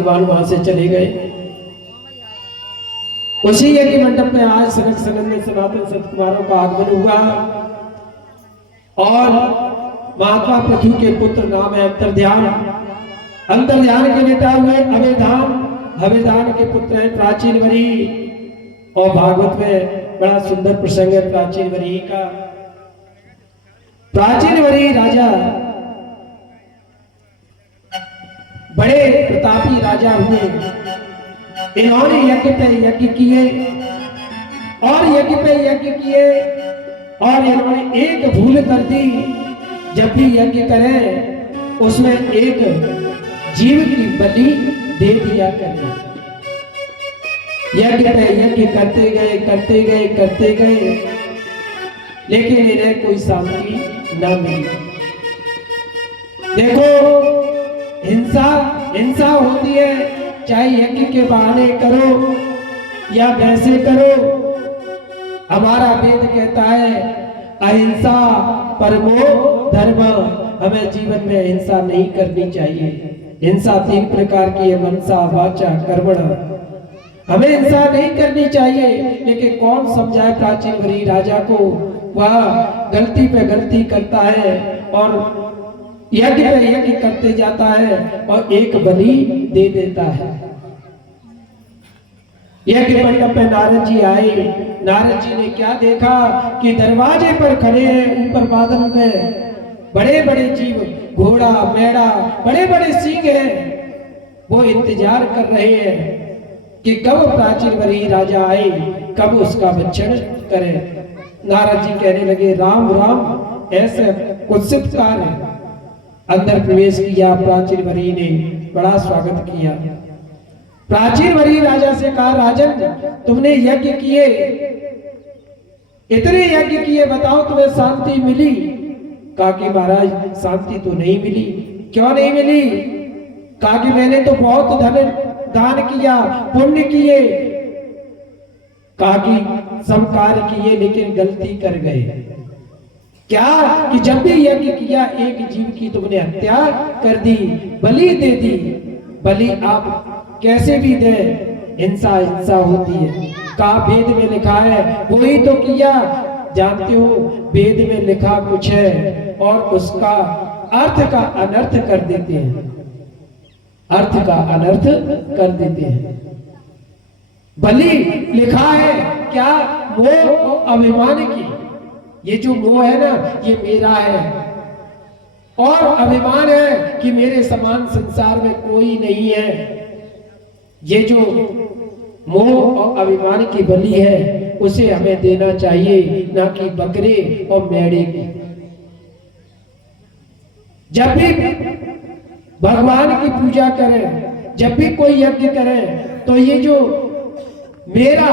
भगवान वहां से चले गए। उसी यज्ञ मंडप में आज सनक सनंदन सनातन संत कुमारों का आगमन हुआ और महात्मा पृथ्वी के पुत्र नाम है अंतर्ध्यान। अंतर्ध्यान के नेता हुए अवेधान, अवेधान के पुत्र है प्राचीन वरी। और भागवत में बड़ा सुंदर प्रसंग है प्राचीन वरी का। प्राचीन वरी राजा बड़े प्रतापी राजा हुए। इन्होंने यज्ञ पे यज्ञ किए और यज्ञ पे यज्ञ किए और इन्होंने एक भूल कर दी। जब भी यज्ञ करें उसमें एक जीव की बलि दे दिया करें। यज्ञ पे यज्ञ करते गए करते गए करते गए, लेकिन इन्हें कोई शांति न मिली। देखो हिंसा हिंसा होती है, चाहे यज्ञ के बहाने करो या वैसे करो। हमारा वेद कहता है अहिंसा परमो धर्म। हमें जीवन में हिंसा नहीं करनी चाहिए। हिंसा 3 प्रकार की है, मनसा वाचा कर्मणा। हमें हिंसा नहीं करनी चाहिए, लेकिन कौन समझाए प्राचीन वरी राजा को। वह गलती पे गलती करता है और यज्ञ पे यज्ञ करते जाता है और एक बलि दे देता है। यज्ञ मंडप पे नारद जी आए। नारद जी ने क्या देखा कि दरवाजे पर खड़े हैं ऊपर बादल में बड़े बड़े जीव, घोड़ा मेढ़ा, बड़े बड़े सिंह हैं। वो इंतजार कर रहे हैं कि कब प्राचीन वरी राजा आए, कब उसका भक्षण करे। नारद जी कहने लगे राम राम, ऐसे कुत्सित कार्य। अंदर प्रवेश किया। प्राचीन वरी ने बड़ा स्वागत किया। प्राचीन वरी राजा से कहा राजन तुमने यज्ञ किए, इतने यज्ञ किए, बताओ तुम्हें शांति मिली? कहा कि महाराज शांति तो नहीं मिली। क्यों नहीं मिली? कहा कि मैंने तो बहुत धन दान किया, पुण्य किए। कहा कि सब कार्य किए लेकिन गलती कर गए। क्या कि जब भी यज्ञ किया एक जीव की तुमने हत्या कर दी, बलि दे दी। बलि आप कैसे भी दे, हिंसा हिंसा होती है। कहा वेद में लिखा है, वही तो किया। जानते हो वेद में लिखा कुछ है और उसका अर्थ का अनर्थ कर देते हैं। अर्थ का अनर्थ कर देते हैं। बलि लिखा है क्या? मोह और अभिमान की। ये जो मोह है ना, ये मेरा है और अभिमान है कि मेरे समान संसार में कोई नहीं है। ये जो मोह और अभिमान की बलि है उसे हमें देना चाहिए, ना कि बकरे और मेढ़े की। जब भी भगवान की पूजा करें, जब भी कोई यज्ञ करें, तो ये जो मेरा,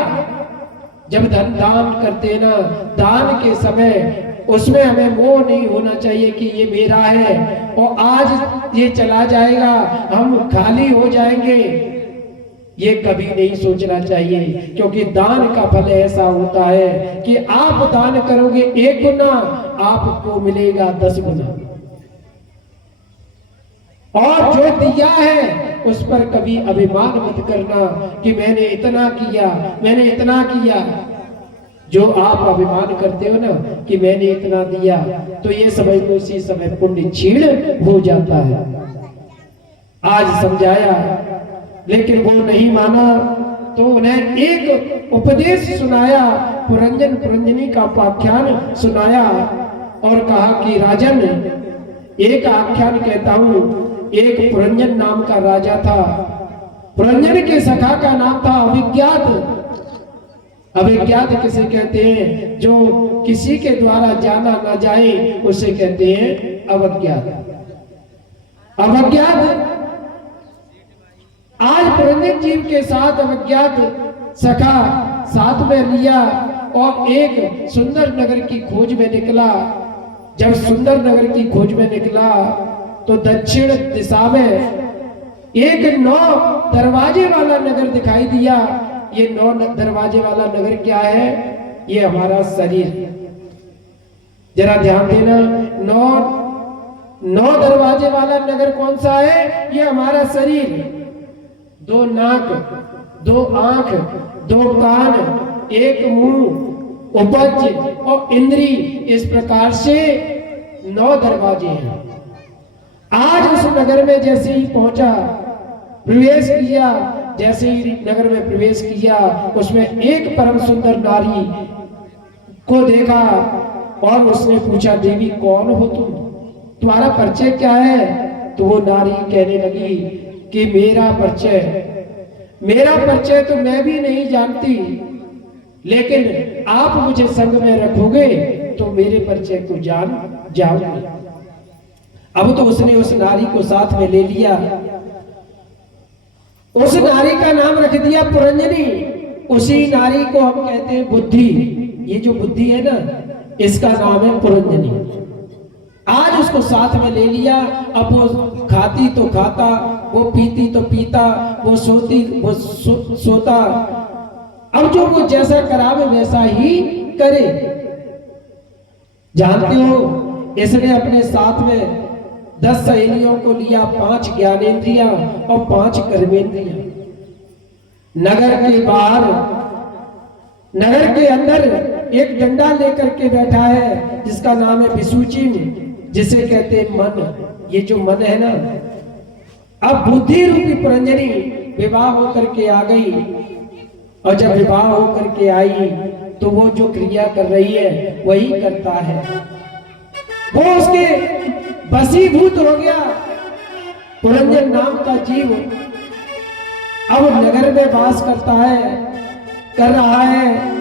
जब धन दान करते ना, दान के समय उसमें हमें मोह नहीं होना चाहिए कि ये मेरा है और आज ये चला जाएगा, हम खाली हो जाएंगे। ये कभी नहीं सोचना चाहिए, क्योंकि दान का फल ऐसा होता है कि आप दान करोगे 1 गुना, आपको मिलेगा 10 गुना। और जो दिया है उस पर कभी अभिमान मत करना कि मैंने इतना किया, मैंने इतना किया। जो आप अभिमान करते हो ना कि मैंने इतना दिया, तो ये समझ लो इसी समय पुण्य क्षीण हो जाता है। आज समझाया लेकिन वो नहीं माना, तो उन्हें एक उपदेश सुनाया, पुरंजन पुरंजनी का उपाख्यान सुनाया और कहा कि राजन एक आख्यान कहता हूं। एक पुरंजन नाम का राजा था। पुरंजन के सखा का नाम था अभिज्ञात। अभिज्ञात किसे कहते हैं? जो किसी के द्वारा जाना ना जाए उसे कहते हैं अवज्ञात। अवज्ञात आज पुरंजन जीव के साथ अवज्ञात सखा साथ में लिया और एक सुंदर नगर की खोज में निकला। जब सुंदर नगर की खोज में निकला तो दक्षिण दिशा में एक 9 दरवाजे वाला नगर दिखाई दिया। ये 9 दरवाजे वाला नगर क्या है? ये हमारा शरीर। जरा ध्यान देना, 9 दरवाजे वाला नगर कौन सा है? ये हमारा शरीर। दो नाक, दो आंख, दो कान, एक मुंह, उपज और इंद्री, इस प्रकार से 9 दरवाजे हैं। आज उस नगर में जैसे ही पहुंचा, प्रवेश किया, जैसे ही नगर में प्रवेश किया, उसमें एक परम सुंदर नारी को देखा और उसने पूछा, देवी कौन हो तुम, तुम्हारा परिचय क्या है? तो वो नारी कहने लगी कि मेरा परिचय तो मैं भी नहीं जानती, लेकिन आप मुझे संग में रखोगे तो मेरे परिचय को जान जाओगे। अब तो उसने उस नारी को साथ में ले लिया। उस नारी का नाम रख दिया पुरंजनी। उसी नारी को हम कहते हैं बुद्धि। ये जो बुद्धि है ना, इसका नाम है पुरंजनी। आज उसको साथ में ले लिया। अब वो खाती तो खाता, वो पीती तो पीता, वो सोती वो सोता। अब जो वो जैसा करावे वैसा ही करे। जानते हो, इसने अपने साथ में 10 सहेलियों को लिया, 5 ज्ञानेंद्रियां और 5 कर्मेंद्रियां। नगर के बाहर, नगर के अंदर एक डंडा लेकर के बैठा है जिसका नाम है विसूचिन, जिसे कहते हैं मन। ये जो मन है ना, अब बुद्धि रूपी पुरंजनी विवाह होकर के आ गई। और जब विवाह होकर के आई तो वो जो क्रिया कर रही है वही करता है। वो उसके वशीभूत हो गया। पुरंजन नाम का जीव अब नगर में वास करता है, कर रहा है।